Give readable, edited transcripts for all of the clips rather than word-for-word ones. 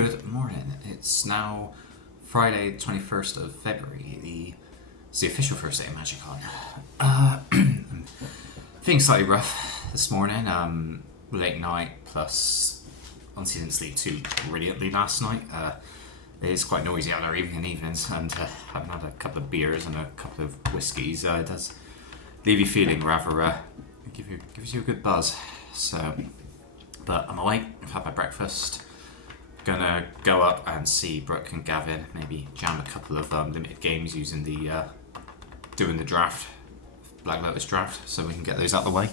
Good morning. It's now Friday, 21st of February. It's the official first day of MagicCon. I'm feeling slightly rough this morning. Late night, plus honestly didn't sleep too brilliantly last night. It is quite noisy out there even in the evenings, and having had a couple of beers and a couple of whiskies, it does leave you feeling rather, gives you a good buzz. So, but I'm awake, I've had my breakfast. Gonna go up and see Brooke and Gavin, maybe jam a couple of limited games using the doing the draft, Black Lotus draft, so we can get those out of the way.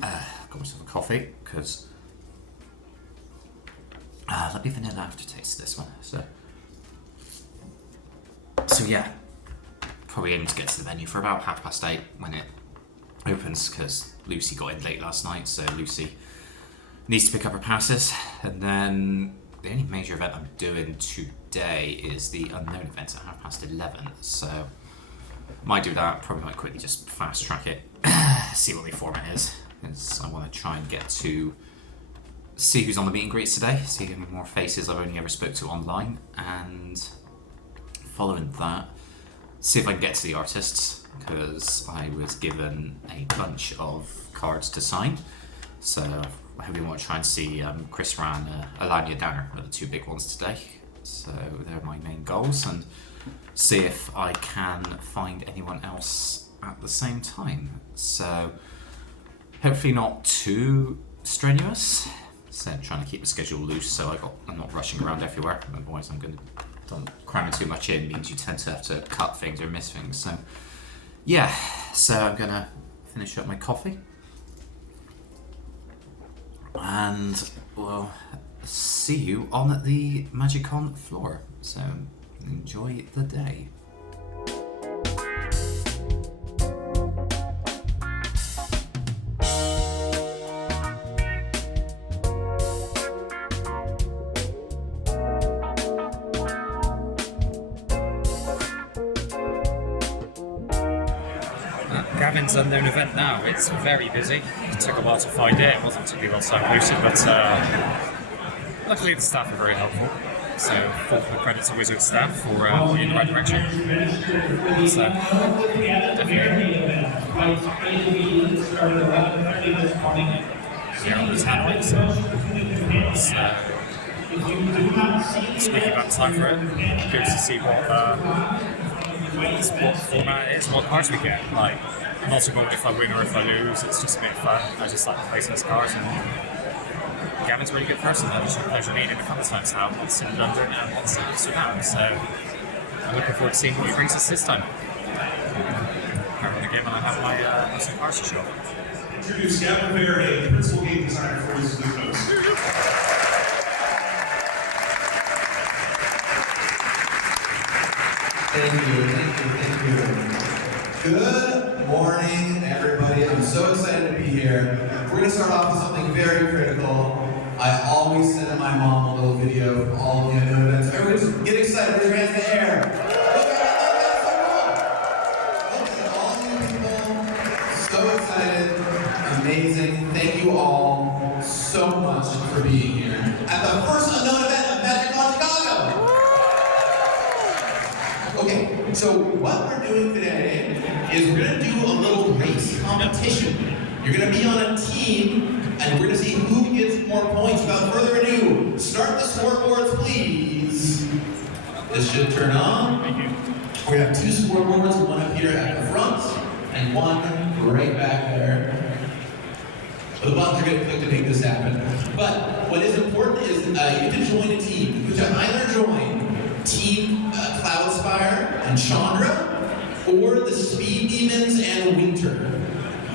Got myself a coffee because lovely vanilla aftertaste to this one. So yeah, probably aiming to get to the venue for about 8:30 when it opens, because Lucy got in late last night, so Lucy needs to pick up her passes. And then the only major event I'm doing today is the unknown event at 11:30, so might do that. Probably might quickly just fast track it, see what the format is, because I want to try and get to see who's on the meet and greets today, see how many more faces I've only ever spoke to online, and following that, see if I can get to the artists, because I was given a bunch of cards to sign. So I really want to try and see Chris Ran, Alanya Danner are the two big ones today. So they're my main goals, and see if I can find anyone else at the same time. So hopefully not too strenuous. So I'm trying to keep the schedule loose, so I'm not rushing around everywhere. Otherwise, cramming too much in means you tend to have to cut things or miss things. So yeah, so I'm gonna finish up my coffee, and we'll see you on the MagicCon floor. So enjoy the day. Gavin's unknown event now. It's very busy. It took a while to find it. It wasn't particularly well secluded, but luckily the staff are very helpful. So full credit to Wizard staff for pointing in the right direction. So definitely. See how others handle it. So squeaky bum time for it. Curious to see what format it is, what cards we get. Like, I'm not sure if I win or if I lose. It's just a bit of fun. I just like placing these cards, and Gavin's a really good person. I've just had a pleasure meeting him a couple of times now, once in London and once in Amsterdam. So I'm looking forward to seeing what he brings us this time. I run a game and I have my some cards to show. Introduce Gavin Barry, the principal game designer for Wizards of the Coast. Thank you. Good morning, everybody. I'm so excited to be here. We're going to start off with something very critical. I always send my mom a little video of all of the unknown events. Everybody just get excited, raise your hands in the air. Look at all you people. So excited, amazing. Thank you all so much for being here at the first unknown event of MagicCon Chicago. Okay, so what we're doing today is we're going to do a little race competition. You're going to be on a team, and we're going to see who gets more points. Without further ado, start the scoreboards, please. This should turn on. We have two scoreboards, one up here at the front, and one right back there. The buttons are going to click to make this happen. But what is important is you get to join a team. You can either join Team Cloudspire and Chandra, or the Speed Demons and Winter.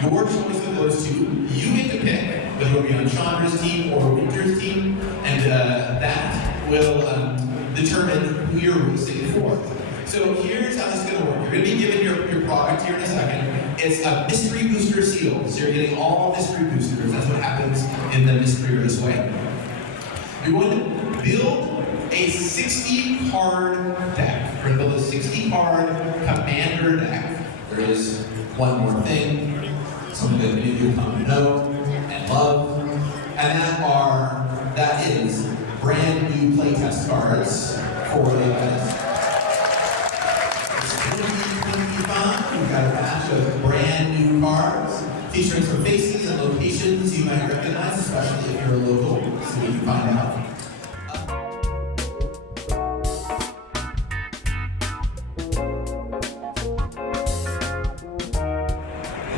Your choice of those two. You get to pick whether you'll be on Chandra's team or Winter's team, and that will determine who you're racing for. So here's how this is going to work. You're going to be given your product here in a second. It's a mystery booster seal. So you're getting all mystery boosters. That's what happens in the mystery race way. You're going to build a 60-card deck. We're going to build a 60-card commander deck. There is one more thing, something that many of you come to know and love, and that is brand new playtest cards for the event. It's 2025. We've got a batch of brand new cards featuring some faces and locations you might recognize, especially if you're a local, so you can find out.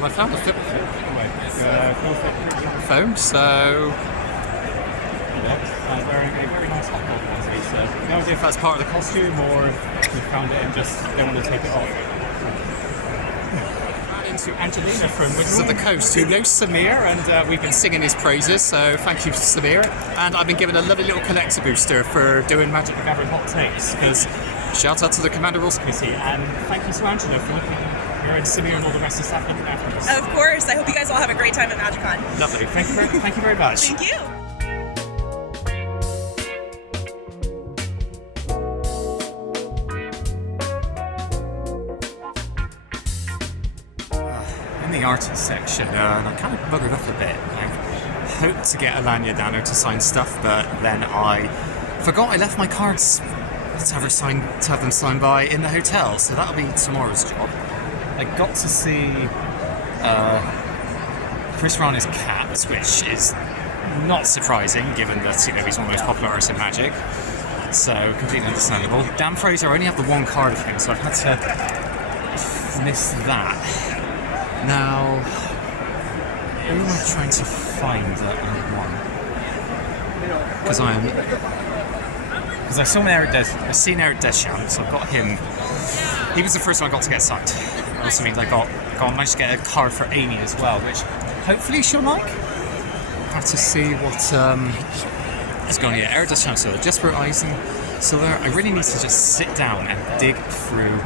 I found a flip phone, so wearing a very nice hot dog onesie, so no idea if that's part of the costume or you found it and just don't want to take it off. Into Angelina from Wizards of the Coast, who knows Samir, and we've been singing his praises, so thank you Samir. And I've been given a lovely little collector booster for doing Magic the Gathering hot takes, because shout out to the Commander Rules Committee, and thank you to Angela for looking here and Samir and all the rest of the staff looking after us. Of course, I hope you guys all have a great time at MagicCon. Lovely, thank you very much. Thank you. The artist section, and I kind of buggered up a bit. I hoped to get Alanya down there to sign stuff, but then I forgot I left my cards to have them signed by in the hotel, so that'll be tomorrow's job. I got to see Chris Rana's cat, which is not surprising given that he's one of the most popular artists in Magic, so completely understandable. Dan Fraser, I only have the one card of him, so I've had to miss that. Now, who am I trying to find that I want? Because I've seen Eric Deschamps, so I've got him. He was the first one I got to get signed. That also means I managed to get a card for Amy as well, which hopefully she'll like. I'll have to see what is going on. Yeah, Eric Deschamps, so Jesper Eisen, Silver. I really need to just sit down and dig through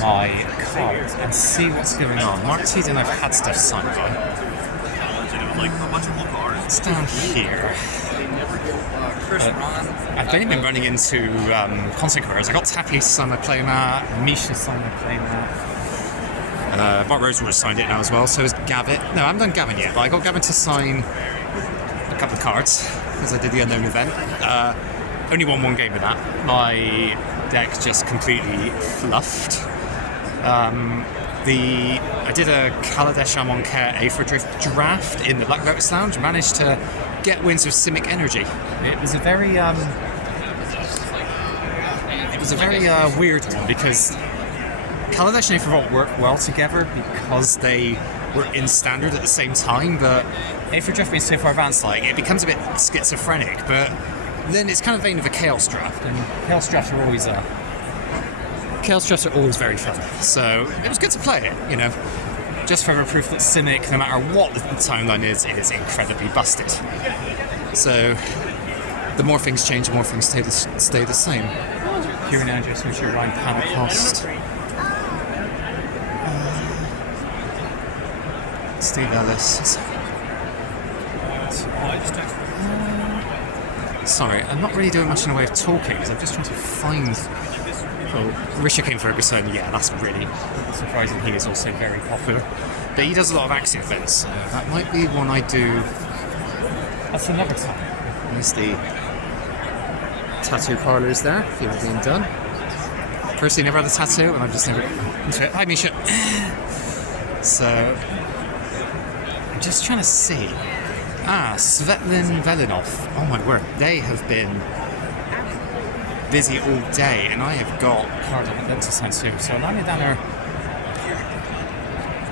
my cards and see what's going on. Manatithe and I've had stuff signed by. It's down here. I've only been running into constant couriers. I got Tappy to sign my playmat, Misha signed my playmat. Mark Rosewood signed it now as well, so is Gavin. No, I haven't done Gavin yet, but I got Gavin to sign a couple of cards because I did the unknown event. Only won one game with that. My deck just completely fluffed. I did a Kaladesh Amon Care A for Drift draft in the Black Lotus Lounge, managed to get wins with Simic Energy. It was a very weird one because Kaladesh and A for Vault work well together because they were in standard at the same time, but A for Drift being so far advanced, it becomes a bit schizophrenic, but then it's kind of vain of a Chaos draft, and Chaos drafts are always very fun, so it was good to play it, just for proof that Simic, no matter what the timeline is, it is incredibly busted. So, the more things change, the more things stay the same. Here and now, just make sure Ryan Panacost, Steve Ellis. Sorry, I'm not really doing much in the way of talking, because I'm just trying to find... Risha came Ferguson, yeah, that's really surprising. He is also very popular. But he does a lot of Axiom events, so that might be one I do. That's another time. There's the tattoo parlours there, if you've been done. Personally, never had a tattoo, and I've just never into it. Hi, Misha. So, I'm just trying to see. Svetlin Velinov. Oh my word, they have been busy all day, and I have got cards on the to sign too. So Lanya Danner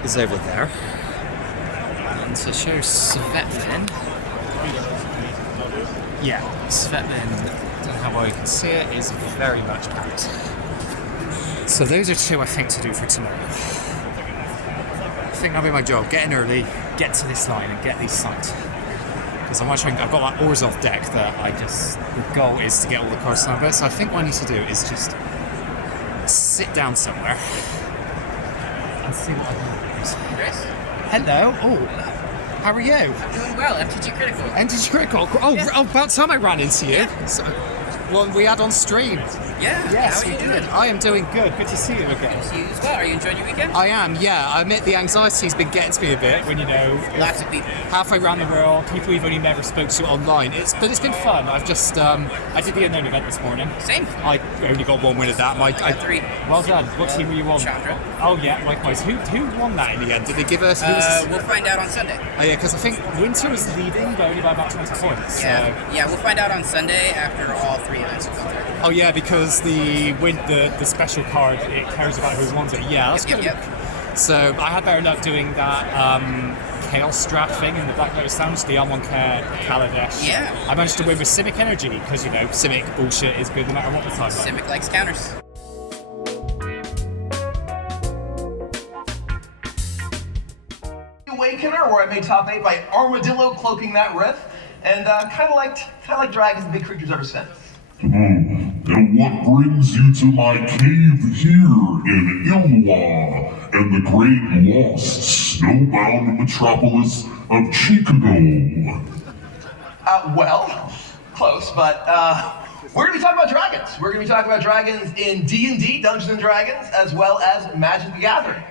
is over there. And to show Svetlin, yeah, Svetlin, don't know how well you can see it, is very much packed. So those are two I think to do for tomorrow. I think that'll be my job. Get in early, get to this line, and get these signed. Because I've got that Orzhov deck that the goal is to get all the cards signed by. So I think what I need to do is just sit down somewhere and see what I can do. Hello. Oh, how are you? Doing well. MTG Critical. MTG Critical. Oh, about time I ran into you. So, one we had on stream. Yeah. Yes, how are we you did. doing? I am doing good. Good to see you again. Good to see you as well. Are you enjoying your weekend? I am, yeah. I admit the anxiety's been getting to me a bit when, Lots of people. halfway around the world, people we've only never spoke to online. But it's been fun. I've just, I did the unknown event this morning. Same. I only got one win at that. I got 3. Well done. What team were you on? Chandra. Oh yeah, likewise. Who won that in the end? Did they give us? We'll find out on Sunday. Oh yeah, because I think Winter was leading, but only by about 20 points. Yeah, we'll find out on Sunday after all 3 events have gone through. Oh yeah, because the special card, it cares about who wants it. Yeah, that's good. Yep. So I had better luck doing that Chaos Draft thing in the Black Lotus Lounge, the Almonca Kaladesh. Yeah. I managed to win with Simic Energy, because, Simic bullshit is good no matter what the time. Simic likes counters. Awakener, where I made top 8 by Armadillo cloaking that riff, and kind of like dragons and big creatures ever since. And what brings you to my cave here in Ilwa and the great lost snowbound metropolis of Chicago? Well, close, but we're going to be talking about dragons. We're going to be talking about dragons in D&D, Dungeons and Dragons, as well as Magic the Gathering.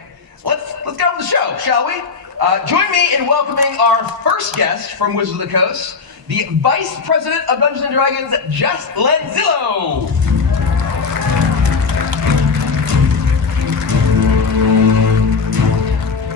Let's get on with the show, shall we? Join me in welcoming our first guest from Wizards of the Coast, the Vice President of Dungeons & Dragons, Jess Lenzillo.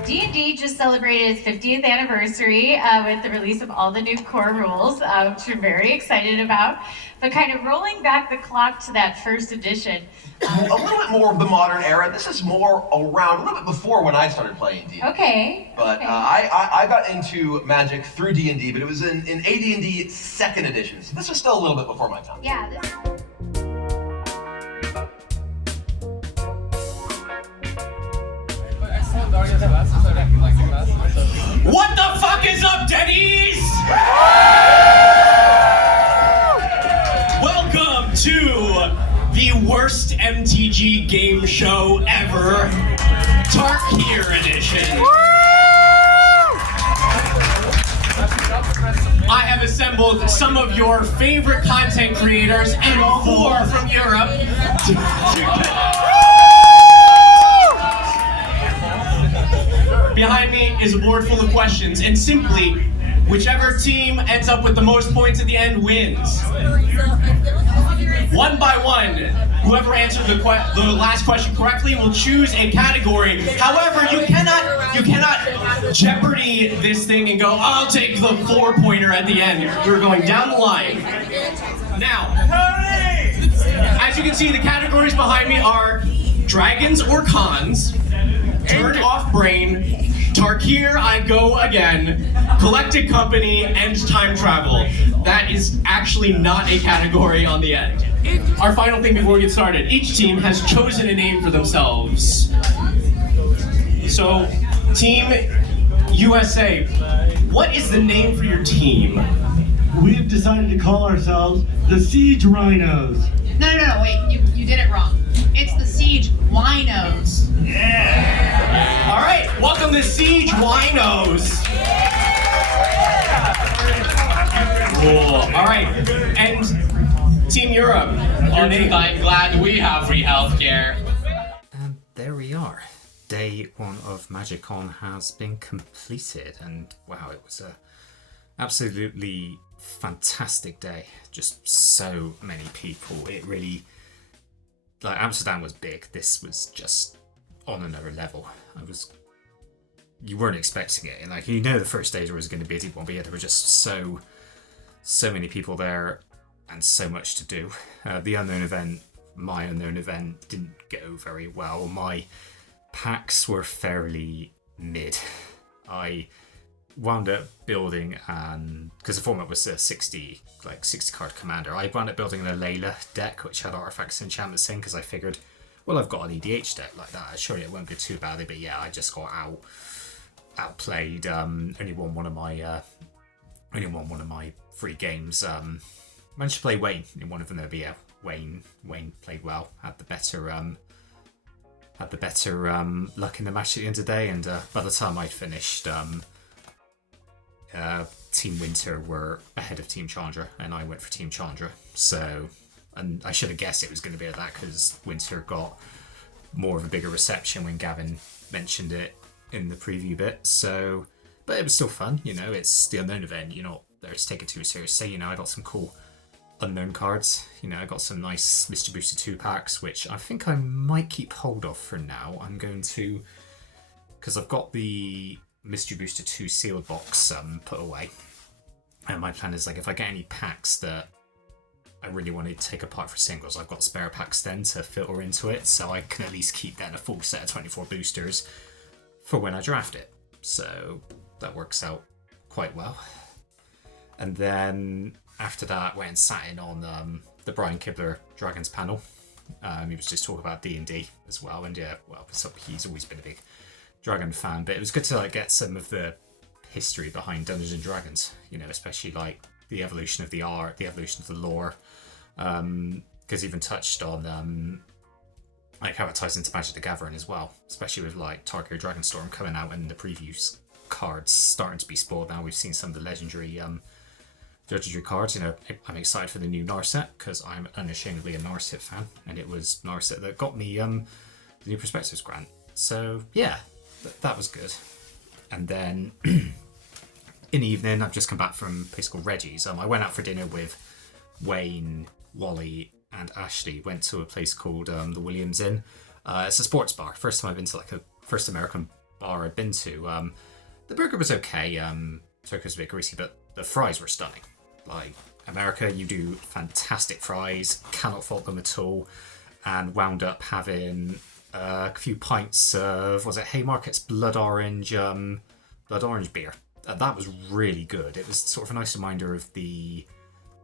D&D just celebrated its 50th anniversary with the release of all the new core rules, which we're very excited about. But kind of rolling back the clock to that first edition. A little bit more of the modern era. This is more around a little bit before when I started playing D&D. Okay. But I got into Magic through D&D, but it was in AD&D 2nd edition. So this was still a little bit before my time. Yeah. What the fuck is up, Denny's? Welcome to the worst MTG game show ever, Tarkir edition. I have assembled some of your favorite content creators and 4 from Europe Behind me is a board full of questions, and simply, whichever team ends up with the most points at the end wins. One by one, whoever answered the last question correctly will choose a category. However, you cannot Jeopardy this thing and go, I'll take the 4-pointer at the end. We're going down the line. Now, as you can see, the categories behind me are dragons or cons, turned off brain, Tarkir, I go again, collected company, and time travel. That is actually not a category on the end. Our final thing before we get started, each team has chosen a name for themselves. So, Team USA, what is the name for your team? We have decided to call ourselves the Siege Rhinos. No, wait, you did it wrong. It's the Siege Winos. Yeah! All right, welcome to Siege Winos. Cool. All right, and Team Europe. I'm glad we have free healthcare. And there we are. Day 1 of MagicCon has been completed, and wow, it was a absolutely fantastic day. Just so many people. It really, like, Amsterdam was big. This was just on another level. You weren't expecting it, and like, the first days was going to be a deep one, but yeah, there were just so many people there and so much to do. My unknown event didn't go very well. My packs were fairly mid. I wound up building, because the format was a 60 card commander, I wound up building a Layla deck which had artifacts and enchantments in, because I figured, well, I've got an EDH deck like that, surely it won't go too badly. But yeah, I just got outplayed. Only won one of my 3 games. Managed to play Wayne in one of them, but yeah, Wayne played well, had the better luck in the match at the end of the day, and by the time I'd finished, Team Winter were ahead of Team Chandra, and I went for Team Chandra. So And I should have guessed it was going to be like that because Winter got more of a bigger reception when Gavin mentioned it in the preview bit. So, but it was still fun, you know, it's the Unknown event, you're not there to take it too seriously. You know, I got some cool Unknown cards, you know, I got some nice Mystery Booster 2 packs, which I think I might keep hold of for now. I'm going to, because I've got the Mystery Booster 2 sealed box put away. And my plan is, like, if I get any packs that I really want to take apart for singles, I've got spare packs then to filter into it, so I can at least keep then a full set of 24 boosters for when I draft it. So that works out quite well. And then after that, went and sat in on the Brian Kibler Dragons panel. He was just talking about D&D as well, and yeah, well, he's always been a big Dragon fan, but it was good to like get some of the history behind Dungeons and Dragons, you know, especially like the evolution of the art, the evolution of the lore, because even touched on like how it ties into Magic the Gathering as well, especially with like Tarkir Dragonstorm coming out and the previews cards starting to be spoiled now. We've seen some of the legendary cards. You know, I'm excited for the new Narset because I'm unashamedly a Narset fan, and it was Narset that got me the new Prospectives Grant. So yeah, that was good. And then in the evening, I've just come back from a place called Reggie's. I went out for dinner with Wayne, Wally, and Ashley. Went to a place called the Williams Inn. It's a sports bar. First time I've been to like a first American bar I've been to. The burger was okay. Turkey was a bit greasy, but the fries were stunning. Like, America, you do fantastic fries, cannot fault them at all, and wound up having a few pints of, was it Haymarket's Blood Orange beer. That was really good. It was sort of a nice reminder of the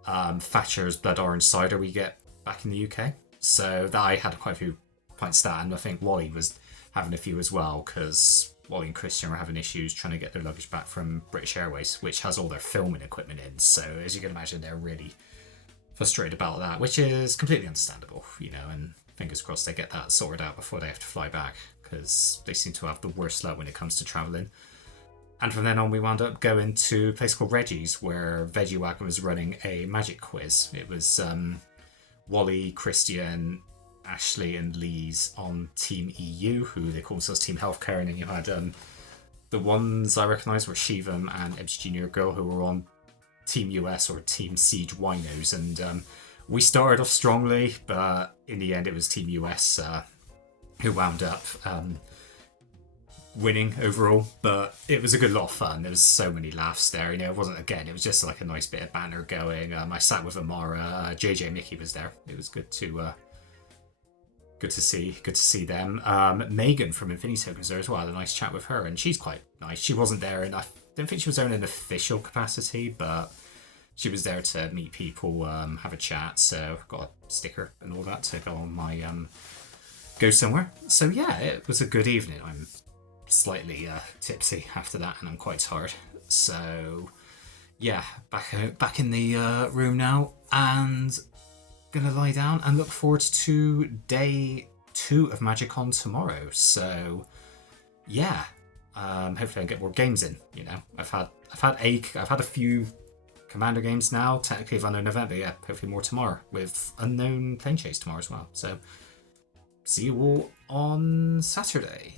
Thatcher's Blood Orange cider we get back in the UK. So that I had quite a few pints of that, and I think Wally was having a few as well, because Wally and Christian were having issues trying to get their luggage back from British Airways, which has all their filming equipment in. So as you can imagine, they're really frustrated about that, which is completely understandable, you know, and fingers crossed they get that sorted out before they have to fly back, because they seem to have the worst luck when it comes to travelling. And from then on, we wound up going to a place called Reggie's, where Veggie Wagon was running a magic quiz. It was Wally, Christian, Ashley and Lee's on Team EU, who they call themselves Team Healthcare, and then you had the ones I recognised were Shivam and MG Junior Girl, who were on Team US or Team Siege Winos, and we started off strongly, but in the end it was Team US who wound up winning overall. But it was a good lot of fun. There was so many laughs there, you know. It was just like a nice bit of banter going. I sat with Amara, JJ Mickey was there. It was good to see them. Megan from Infinity Token was there as well. I had a nice chat with her, and she's quite nice. She wasn't there, and I don't think she was there in an official capacity, but she was there to meet people, have a chat. So got a sticker and all that to go on my go somewhere. So yeah, it was a good evening. I'm slightly tipsy after that, and I'm quite tired. So yeah, back in the room now, and gonna lie down and look forward to day 2 of MagicCon tomorrow. So yeah, hopefully I can get more games in. You know, I've had a few Commander games now, technically of Unknown November. Yeah, hopefully more tomorrow with Unknown Plane Chase tomorrow as well. So see you all on Saturday.